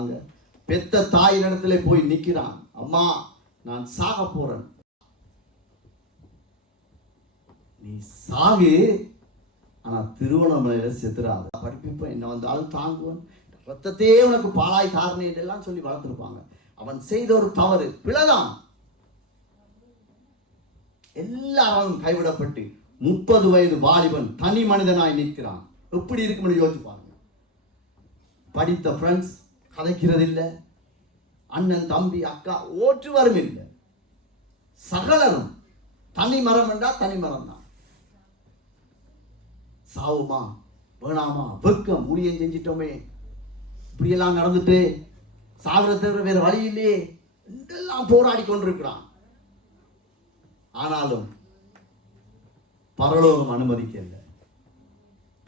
இருக்கிறாங்க. பெத்த தாயின் இடத்துல போய் நிற்கிறான். அம்மா, நான் சாக போறேன். நீ சாகு, ஆனா திருவண்ணாமலையில செத்துறாது. படிப்பிப்ப என்ன வந்தாலும் தாங்குவன், ரத்தத்தையே உனக்கு பாலாய் தாரணை எல்லாம் சொல்லி வளர்த்துருப்பாங்க. அவன் செய்த ஒரு தவறு, பிழைதான். எல்லாரும் கைவிடப்பட்டு 30 வயது வாலிபன் தனி மனிதனாய் நிற்கிறான். எப்படி இருக்கும்னு யோசிச்சு பாருங்க. படித்த ஃப்ரெண்ட்ஸ் கதைக்கிறது இல்லை, அண்ணன் தம்பி அக்கா ஓற்றுவரும் இல்லை, சகலரும் தனி மரம் என்றா தனி மரம் தான். சாவுமா வேணாமா, வெக்கம், முடியம் செஞ்சிட்டோமே, இப்படியெல்லாம் நடந்துட்டு சாவர தவிர வேற வழி இல்லையே இதெல்லாம் போராடி கொண்டிருக்கிறான். ஆனாலும் பரலோகம் அனுமதிக்கல.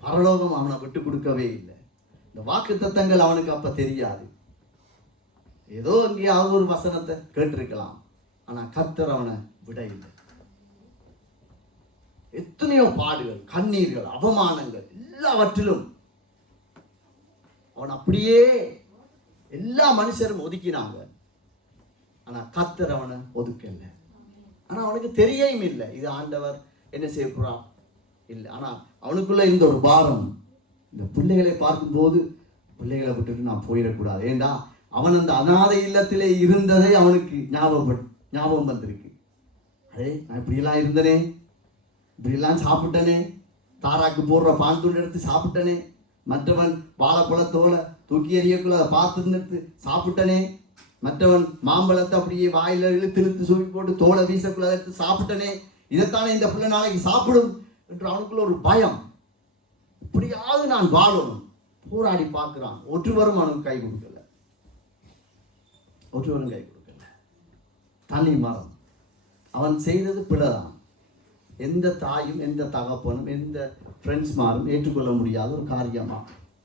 பரலோகம் அவனை விட்டு கொடுக்கவே இல்லை. இந்த வாக்கு தத்தங்கள் அவனுக்கு அப்ப தெரியாது. ஏதோ எங்கேயாவது ஒரு வசனத்தை கேட்டிருக்கலாம். ஆனா கர்த்தர் அவனை விட இல்லை. எத்தனையோ பாடுகள், கண்ணீர்கள், அவமானங்கள் எல்லாவற்றிலும் அவன் அப்படியே எல்லா மனுஷரும் ஒதுக்கினாங்க. ஆனா கர்த்தர் அவனை ஒதுக்கல. ஆனா அவனுக்கு தெரியவும் இல்லை இது ஆண்டவர் என்ன செய்ய போறான் இல்லை. ஆனா அவனுக்குள்ள இருந்த ஒரு பாரம், இந்த பிள்ளைகளை பார்க்கும்போது பிள்ளைகளை விட்டுட்டு நான் போயிடக்கூடாது. ஏண்டா அவன் அந்த அநாதை இல்லத்திலே இருந்ததை அவனுக்கு ஞாபகம் வந்திருக்கு. அதே நான் இப்படியெல்லாம் இருந்தனே, இப்படியெல்லாம் சாப்பிட்டனே, தாராக்கு போடுற பான் துண்டு எடுத்து சாப்பிட்டனே, மற்றவன் வாழைப்பழத்தோலை தூக்கி எறியக்குள்ள அதை பார்த்து சாப்பிட்டனே, மற்றவன் மாம்பழத்தை அப்படியே வாயில இழுத்து சூப்பி போட்டு தோலை வீசக்குள்ள எடுத்து சாப்பிட்டனே, இதைத்தானே இந்த பிள்ளை நாளைக்கு சாப்பிடும் என்று அவனுக்குள்ள ஒரு பயம். இப்படியாவது நான் வாழணும் போராடி பார்க்கிறான். ஒருவரும் அவனுக்கு கை கொடுக்கல. ஒருவரும் கை கொடுக்கல. தனி மரம். அவன் செய்தது பிழைதான். எந்த தாயும் எந்த தகப்பனும் எந்த ஃப்ரெண்ட்ஸ் மாரும் ஏற்றுக்கொள்ள முடியாத ஒரு காரியமா